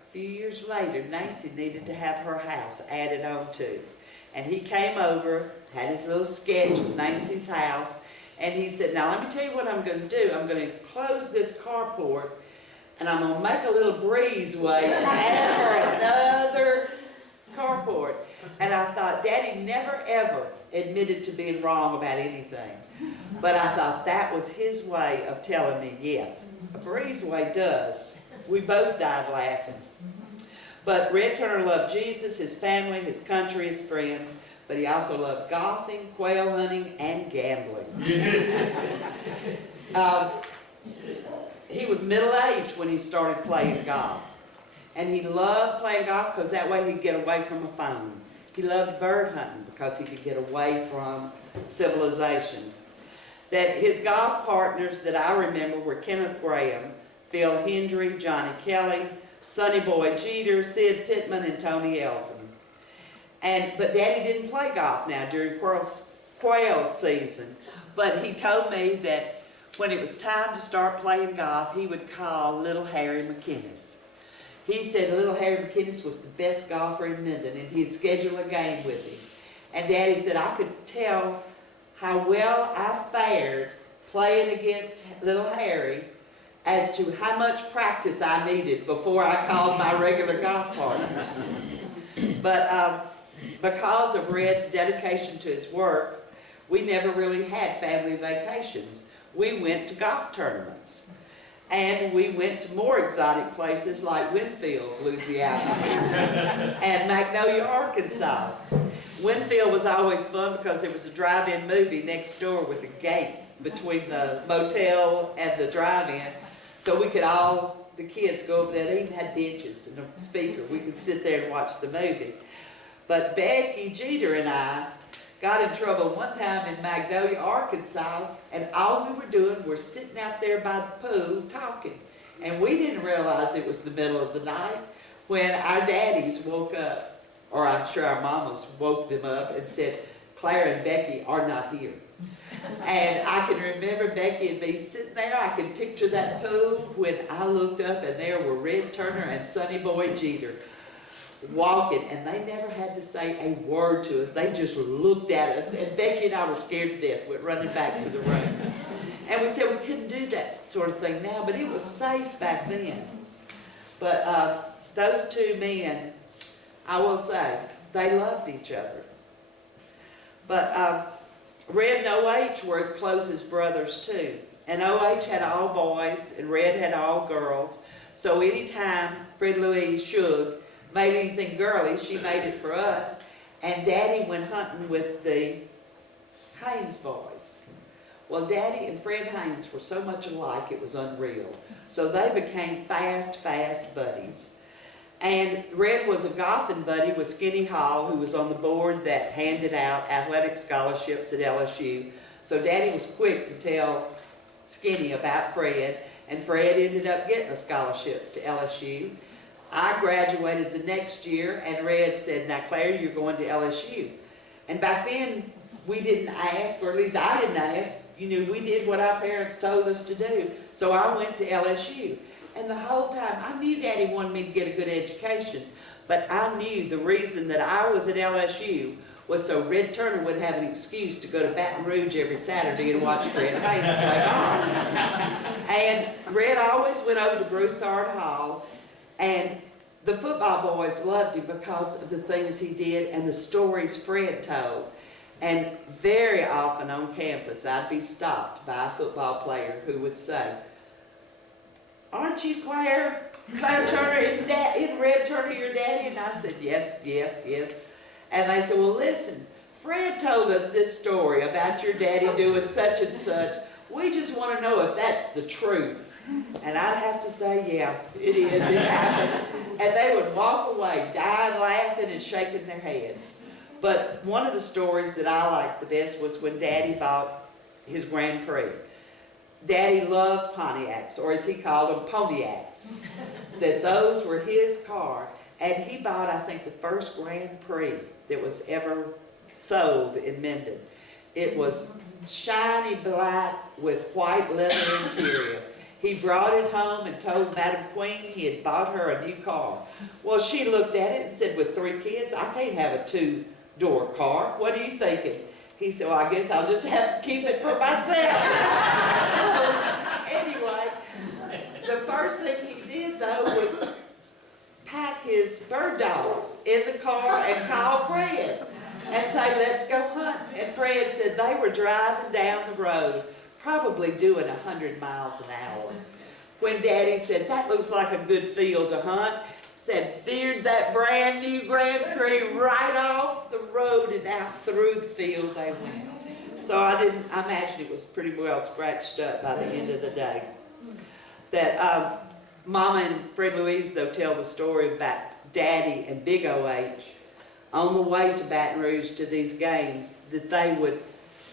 a few years later, Nancy needed to have her house added on to. And he came over, had his little sketch of Nancy's house, and he said, now let me tell you what I'm going to do. I'm going to close this carport, and I'm going to make a little breezeway and add her another carport. And I thought, Daddy never ever admitted to being wrong about anything. But I thought that was his way of telling me, yes, a breezeway does. We both died laughing. But Red Turner loved Jesus, his family, his country, his friends, but he also loved golfing, quail hunting, and gambling. He was middle-aged when he started playing golf. And he loved playing golf because that way he'd get away from a phone. He loved bird hunting because he could get away from civilization. That his golf partners that I remember were Kenneth Graham, Phil Hendry, Johnny Kelly, Sonny Boy Jeter, Sid Pittman, and Tony Elson. But Daddy didn't play golf now during quail season. But he told me that when it was time to start playing golf, he would call little Harry McInnes. He said little Harry McInnes was the best golfer in Minden, and he'd schedule a game with him. And Daddy said, I could tell how well I fared playing against little Harry as to how much practice I needed before I called my regular golf partners. But because of Red's dedication to his work, we never really had family vacations. We went to golf tournaments. And we went to more exotic places like Winfield, Louisiana, and Magnolia, Arkansas. Winfield was always fun because there was a drive-in movie next door with a gate between the motel and the drive-in. So we could all, the kids, go over there. They even had benches and a speaker. We could sit there and watch the movie. But Becky Jeter and I got in trouble one time in Magnolia, Arkansas, and all we were doing was sitting out there by the pool talking. And we didn't realize it was the middle of the night when our daddies woke up, or I'm sure our mamas woke them up and said, Claire and Becky are not here. And I can remember Becky and me sitting there. I can picture that pool when I looked up and there were Red Turner and Sonny Boy Jeter walking, and they never had to say a word to us. They just looked at us, and Becky and I were scared to death, went running back to the room. And we said we couldn't do that sort of thing now, but it was safe back then. But those two men, I will say, they loved each other. But Red and OH were as close as brothers too. And OH had all boys, and Red had all girls. So anytime Fred Louise Shug made anything girly, she made it for us. And Daddy went hunting with the Haynes boys. Well, Daddy and Fred Haynes were so much alike, it was unreal. So they became fast buddies. And Red was a golfing buddy with Skinny Hall, who was on the board that handed out athletic scholarships at LSU. So Daddy was quick to tell Skinny about Fred, and Fred ended up getting a scholarship to LSU. I graduated the next year, and Red said, now Claire, you're going to LSU. And back then, we didn't ask, or at least I didn't ask. You know, we did what our parents told us to do. So I went to LSU. And the whole time, I knew Daddy wanted me to get a good education, but I knew the reason that I was at LSU was so Red Turner would have an excuse to go to Baton Rouge every Saturday and watch Fred Haynes play golf. And Red always went over to Broussard Hall, and the football boys loved him because of the things he did and the stories Fred told. And very often on campus, I'd be stopped by a football player who would say, aren't you Claire? Claire Turner, isn't Red Turner your daddy? And I said, yes. And they said, well, listen, Fred told us this story about your daddy doing such and such. We just want to know if that's the truth. And I'd have to say, yeah, it is, it happened. And they would walk away, dying laughing and shaking their heads. But one of the stories that I liked the best was when Daddy bought his Grand Prix. Daddy loved Pontiacs, or as he called them, Poniacs. That those were his car. And he bought, I think, the first Grand Prix that was ever sold in Minden. It was shiny black with white leather interior. He brought it home and told Madam Queen he had bought her a new car. Well, she looked at it and said, with 3 kids, I can't have a 2-door car. What are you thinking? He said, well, I guess I'll just have to keep it for myself. So, anyway, the first thing he did, though, was pack his bird dogs in the car and call Fred and say, let's go hunting. And Fred said they were driving down the road, probably doing 100 miles an hour. When Daddy said, that looks like a good field to hunt, said, veered that brand new Grand Prix right off the road and out through the field they went. So I imagine it was pretty well scratched up by the end of the day. That Mama and Fred Louise, though, tell the story about Daddy and Big OH on the way to Baton Rouge to these games, that they would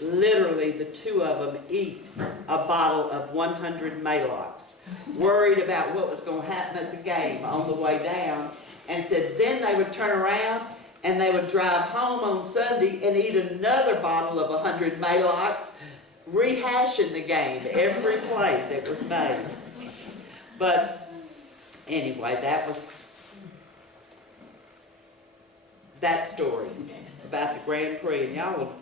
literally, the two of them, eat a bottle of 100 Maalox, worried about what was going to happen at the game on the way down, and said then they would turn around and they would drive home on Sunday and eat another bottle of 100 Maalox, rehashing the game, every play that was made. But anyway, that was that story about the Grand Prix. And y'all will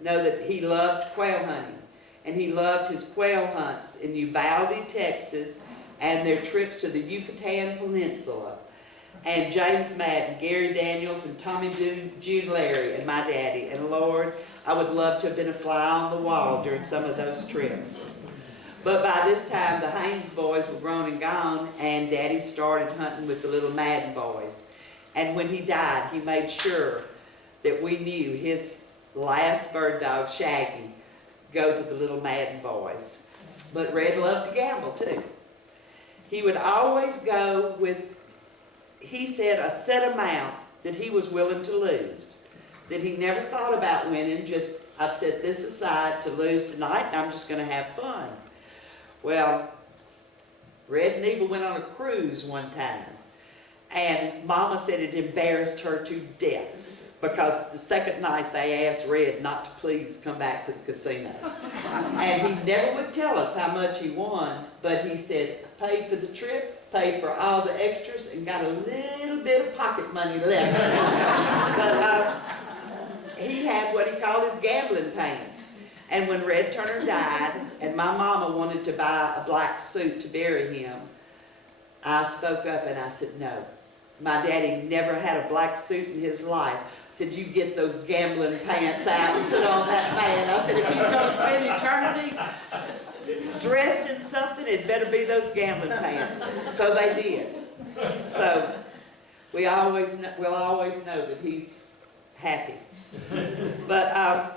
know that he loved quail hunting. And he loved his quail hunts in Uvalde, Texas, and their trips to the Yucatan Peninsula. And James Madden, Gary Daniels, and Tommy June Larry, and my daddy. And Lord, I would love to have been a fly on the wall during some of those trips. But by this time, the Haynes boys were grown and gone, and Daddy started hunting with the little Madden boys. And when he died, he made sure that we knew his last bird dog, Shaggy, go to the little Madden boys. But Red loved to gamble too. He would always go with, he said, a set amount that he was willing to lose. That he never thought about winning, just, I've set this aside to lose tonight and I'm just going to have fun. Well, Red and Eva went on a cruise one time, and Mama said it embarrassed her to death because the second night they asked Red not to please come back to the casino. And he never would tell us how much he won, but he said, paid for the trip, paid for all the extras, and got a little bit of pocket money left. But he had what he called his gambling pants. And when Red Turner died, and my mama wanted to buy a black suit to bury him, I spoke up and I said, no. My daddy never had a black suit in his life. I said, you get those gambling pants out and put on that man. I said, if he's going to spend eternity dressed in something, it better be those gambling pants. So they did. So we'll always know that he's happy. But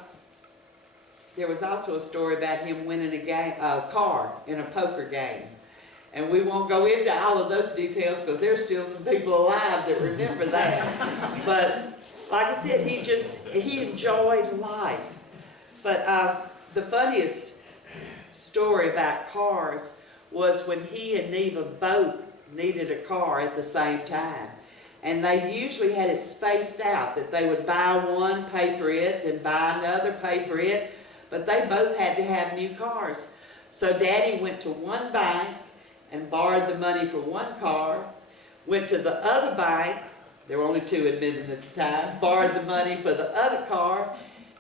there was also a story about him winning a car in a poker game. And we won't go into all of those details because there's still some people alive that remember that. But like I said, he enjoyed life. But the funniest story about cars was when he and Neva both needed a car at the same time. And they usually had it spaced out, that they would buy one, pay for it, then buy another, pay for it. But they both had to have new cars. So Daddy went to one bank and borrowed the money for one car, went to the other bank, there were only two in Minden at the time, borrowed the money for the other car,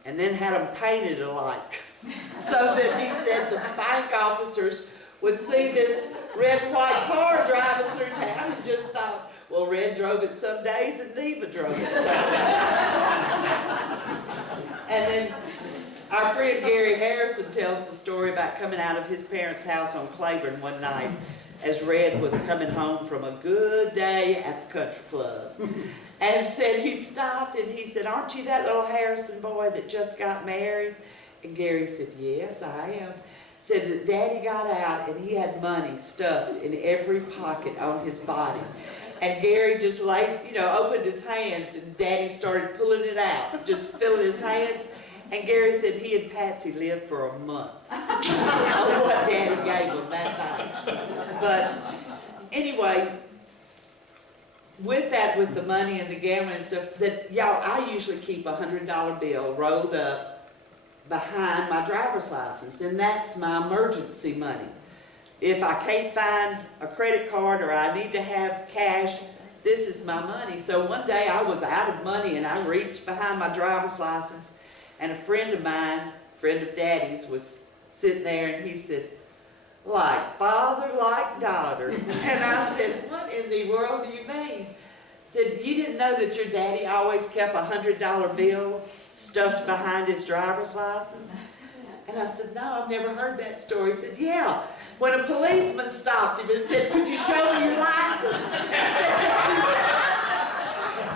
and then had them painted alike. So that he said the bank officers would see this red and white car driving through town and just thought, well, Red drove it some days and Neva drove it some days. And then our friend Gary Harrison tells the story about coming out of his parents' house on Claiborne one night as Red was coming home from a good day at the country club. And said he stopped and he said, aren't you that little Harrison boy that just got married? And Gary said, yes, I am. Said that Daddy got out and he had money stuffed in every pocket on his body. And Gary just opened his hands and Daddy started pulling it out, just filling his hands. And Gary said he and Patsy lived for a month on what Daddy gave them that night. But anyway, with the money and the gambling and stuff, I usually keep a $100 bill rolled up behind my driver's license, and that's my emergency money. If I can't find a credit card or I need to have cash, this is my money. So one day I was out of money and I reached behind my driver's license, and a friend of mine, friend of Daddy's, was sitting there and he said, like father, like daughter. And I said, what in the world do you mean? He said, you didn't know that your daddy always kept a $100 bill stuffed behind his driver's license? And I said, no, I've never heard that story. He said, yeah. When a policeman stopped him and said, could you show me your license? He said,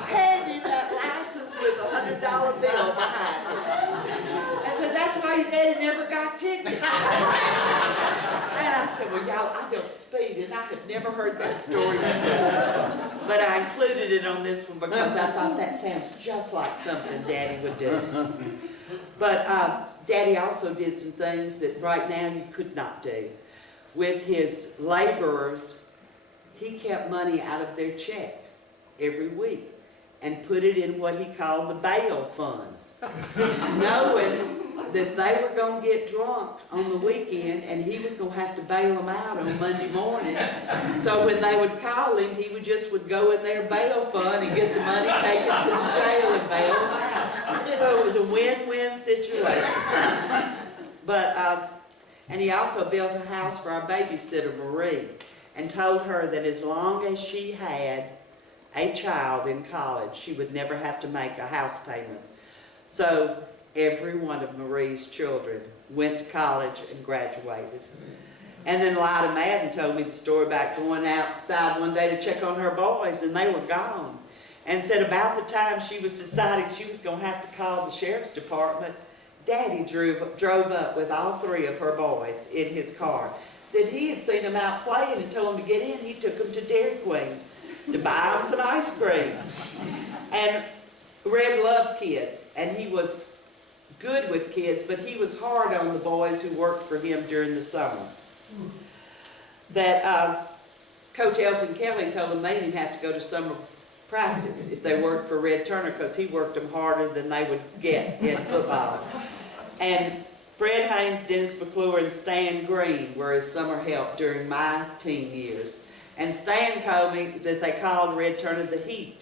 hand him that license with a $100 bill behind it. And said, that's why your daddy never got tickets. And I said, well, y'all, I don't speed, and I had never heard that story before. But I included it on this one because I thought that sounds just like something Daddy would do. But Daddy also did some things that right now you could not do. With his laborers, he kept money out of their check every week and put it in what he called the bail fund, knowing that they were going to get drunk on the weekend and he was going to have to bail them out on Monday morning. So when they would call him, he would go in their bail fund and get the money taken to the jail and bail them out. So it was a win-win situation. But and he also built a house for our babysitter, Marie, and told her that as long as she had a child in college, she would never have to make a house payment. So every one of Marie's children went to college and graduated. And then Lida Madden told me the story about going outside one day to check on her boys, and they were gone. And said about the time she was deciding she was going to have to call the sheriff's department, Daddy drove up with all 3 of her boys in his car. That he had seen them out playing and told them to get in. He took them to Dairy Queen to buy them some ice cream. And Red loved kids, and he was good with kids, but he was hard on the boys who worked for him during the summer. That Coach Elton Kelly told them they didn't have to go to summer practice if they worked for Red Turner, because he worked them harder than they would get in football. And Fred Haynes, Dennis McClure, and Stan Green were his summer help during my teen years. And Stan told me that they called Red Turner the Heat.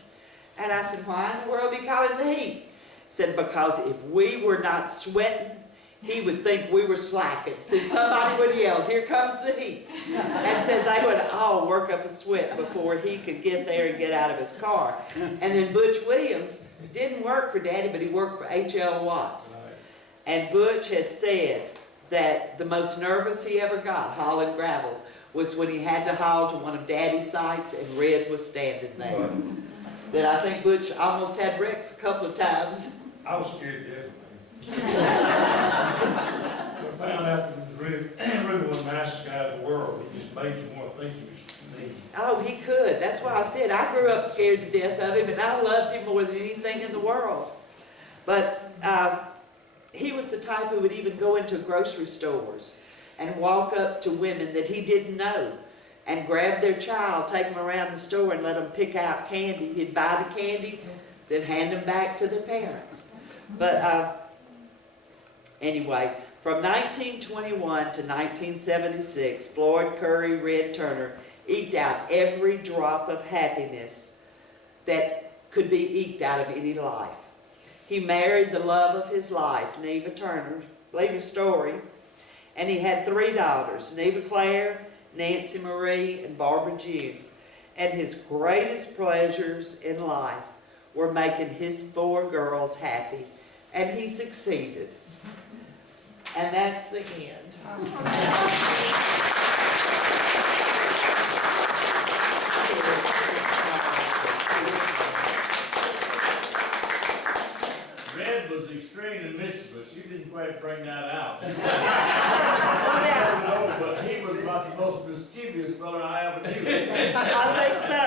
And I said, why in the world do you call it the Heat? He said, because if we were not sweating, he would think we were slacking. Said somebody would yell, here comes the heat. And said they would all work up a sweat before he could get there and get out of his car. And then Butch Williams didn't work for Daddy, but he worked for H.L. Watts. And Butch has said that the most nervous he ever got hauling gravel was when he had to haul to one of Daddy's sites and Red was standing there. That I think Butch almost had wrecks a couple of times. I was scared to death of him. I found out that he was really one of the nicest guy in the world. He just made you want to think he was me. Oh, he could. That's why I said I grew up scared to death of him, and I loved him more than anything in the world. But he was the type who would even go into grocery stores and walk up to women that he didn't know and grab their child, take them around the store and let them pick out candy. He'd buy the candy, then hand them back to their parents. But anyway, from 1921 to 1976, Floyd Curry Red Turner eked out every drop of happiness that could be eked out of any life. He married the love of his life, Neva Turner, later story, and he had 3 daughters, Neva Claire, Nancy Marie, and Barbara June. And his greatest pleasures in life were making his 4 girls happy, and he succeeded. And that's the end. Red was extremely mischievous. You didn't quite bring that out. No, but he was about the most mischievous brother I ever knew. I think so.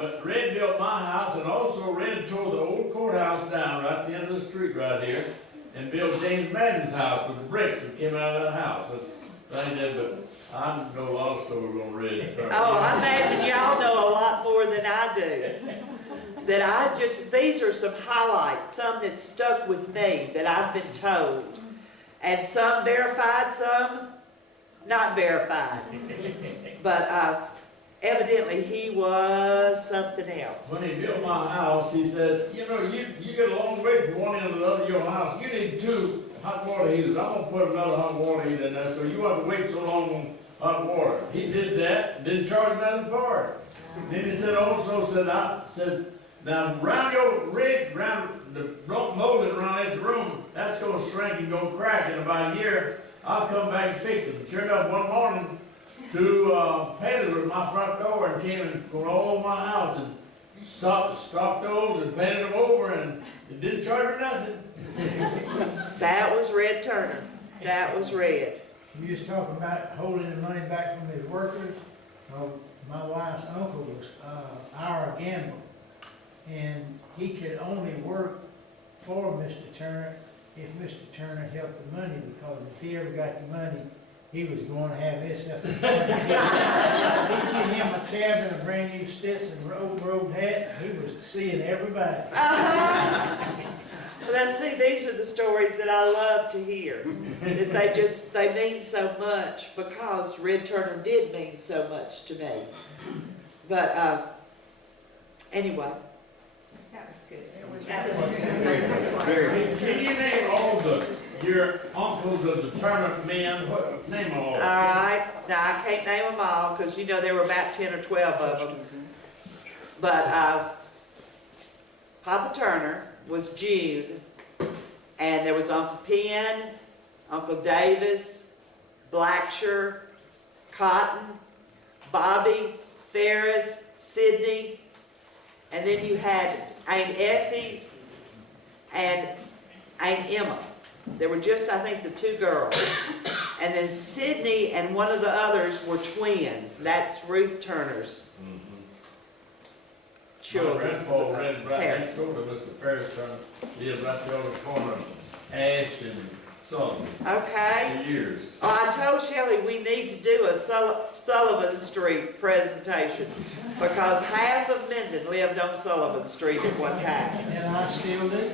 But Red built my house, and also Red tore the old courthouse down right at the end of the street right here, and built James Madden's house with the bricks that came out of that house. That's what he did, but I know a lot of stories on Red Turner. Oh, I imagine y'all know a lot more than I do. These are some highlights, some that stuck with me that I've been told. And some verified, some not verified. But evidently he was something else. When he built my house, he said, you know, you get a long way from one end to the other of your house. You need 2 hot water heaters. I'm going to put another hot water heater in there, so you have to wait so long on hot water. He did that, didn't charge nothing for it. Then he said, now round your rig, round the molding around this room, that's going to shrink and go crack in about a year. I'll come back and fix it. Sure enough, one morning, 2 painters were at my front door and came and going all over my house and stopped those and painted them over, and it didn't charge me nothing. That was Red Turner. That was Red. You was talking about holding the money back from his workers. Well, my wife's uncle was our gambler, and he could only work for Mr. Turner if Mr. Turner helped the money, because if he ever got the money, he was going to have himself a party. He'd give him a cabin, a brand new Stetson road hat. He was seeing everybody. Well, see, these are the stories that I love to hear. That they mean so much, because Red Turner did mean so much to me. But anyway. That was good. Can you name all your uncles of the Turner men? Name them all. All right. Now, I can't name them all, because, you know, there were about 10 or 12 of them. But Papa Turner was Jude, and there was Uncle Penn, Uncle Davis, Blacksher, Cotton, Bobby, Ferris, Sydney, and then you had Aunt Effie and Aunt Emma. There were just, I think, the two girls. And then Sydney and one of the others were twins. That's Ruth Turner's My children. grandpa ran right Parents. next door to Mr. Ferris, lived right there on the corner of Ash and Sullivan Okay. for years. Oh, I told Shelley we need to do a Sullivan Street presentation because half of Minden lived on Sullivan Street at one time. And I still do.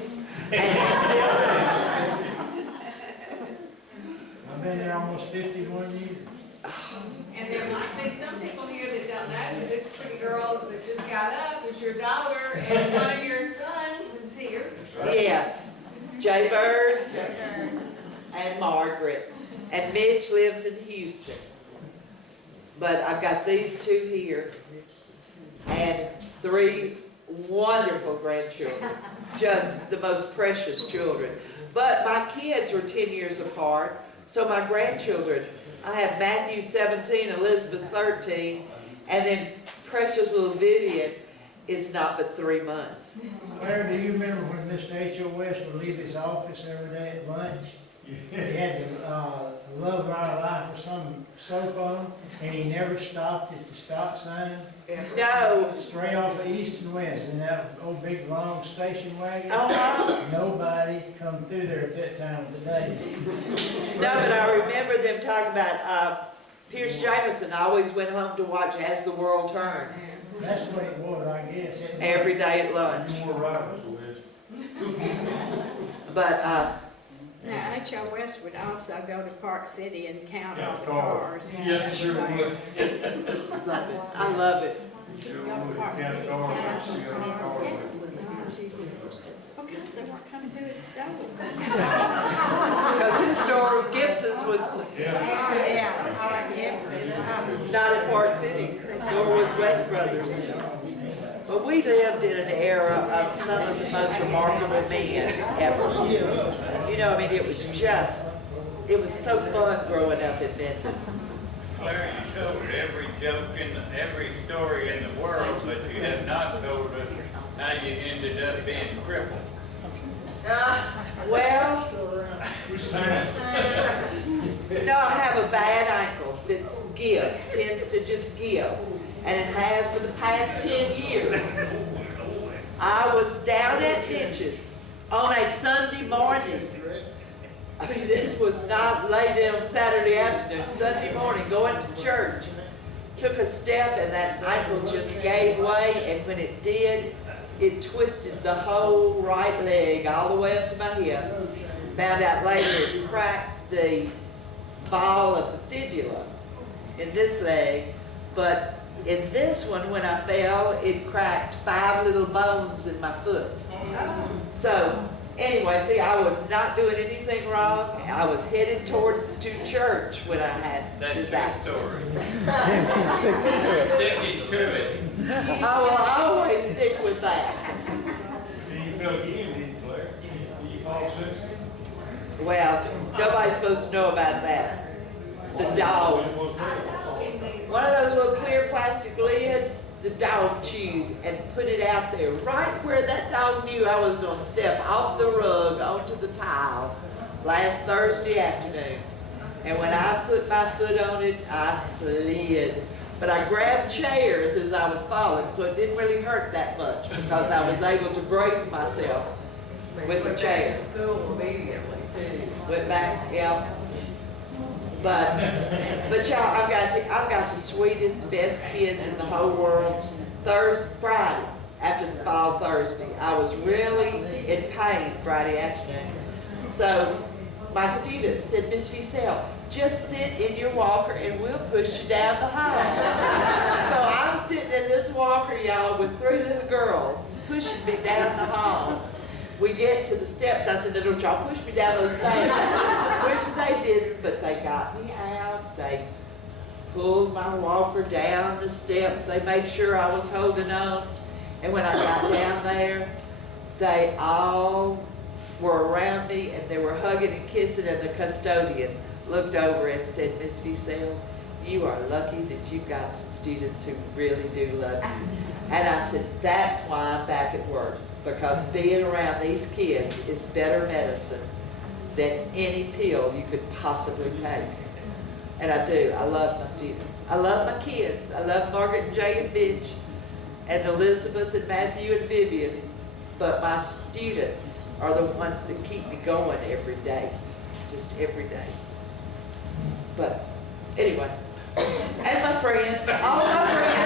And you still do. I've been there almost 51 years. And there might be some people here that don't know that this pretty girl that just got up is your daughter, and one of your sons is here. Yes. Jay Bird and Margaret. And Mitch lives in Houston. But I've got these two here. And 3 wonderful grandchildren. Just the most precious children. But my kids were 10 years apart. So my grandchildren, I have Matthew 17, Elizabeth 13, and then precious little Vivian is not but 3 months. Claire, do you remember when Mr. H.O. West would leave his office every day at lunch? He had the Love of Our Life or some soap on, and he never stopped at the stop sign. No. Straight off of East and West, in that old big long station wagon. Uh-huh. Nobody come through there at that time of the day. No, but I remember them talking about Pierce Jameson always went home to watch As the World Turns That's what it was, I guess. every day at lunch. You more right, Mr. West. But Now, H.O. West would also go to Park City and count all Count the cars. cars. Yeah, sure would. I love it. Sure would. Count cars, see how many cars Because they weren't coming through his store. Because his store, Gibson's, was not in Park City, nor was West Brothers. But we lived in an era of some of the most remarkable men ever. You know, I mean, it was so fun growing up in Minden. Claire, you told every joke every story in the world, but you have not told us how you ended up being crippled. Well, We sang. no, I have a bad ankle that tends to just give. And it has for the past 10 years. I was down at Ditches on a Sunday morning. I mean, this was not late on Saturday afternoon, Sunday morning, going to church. Took a step and that ankle just gave way, and when it did, it twisted the whole right leg all the way up to my hip. Found out later it cracked the ball of the fibula in this leg, but in this one, when I fell, it cracked 5 little bones in my foot. So, anyway, see, I was not doing anything wrong. I was headed to church when I had this That's your accident. story. Sticking to it. I will always stick with that. Then you fell again, didn't you, Claire? Did you fall since then? Well, nobody's supposed to know about that. The dog. One of those little clear plastic lids, the dog chewed and put it out there right where that dog knew I was going to step off the rug onto the tile last Thursday afternoon. And when I put my foot on it, I slid. But I grabbed chairs as I was falling, so it didn't really hurt that much because I was able to brace myself with the chairs. Went back, yeah. But y'all, I've got the sweetest, best kids in the whole world. Friday, after the fall Thursday, I was really in pain Friday afternoon. So my student said, Miss Fussell, just sit in your walker and we'll push you down the hall. So I'm sitting in this walker, y'all, with 3 little girls pushing me down the hall. We get to the steps. I said, don't y'all push me down those stairs. Which they didn't, but they got me out. They pulled my walker down the steps. They made sure I was holding on. And when I got down there, they all were around me and they were hugging and kissing, and the custodian looked over and said, Miss Fussell, you are lucky that you've got some students who really do love you. And I said, that's why I'm back at work, because being around these kids is better medicine than any pill you could possibly take. And I do. I love my students. I love my kids. I love Margaret and Jay and Midge and Elizabeth and Matthew and Vivian. But my students are the ones that keep me going every day. Just every day. But anyway, and my friends, all my friends.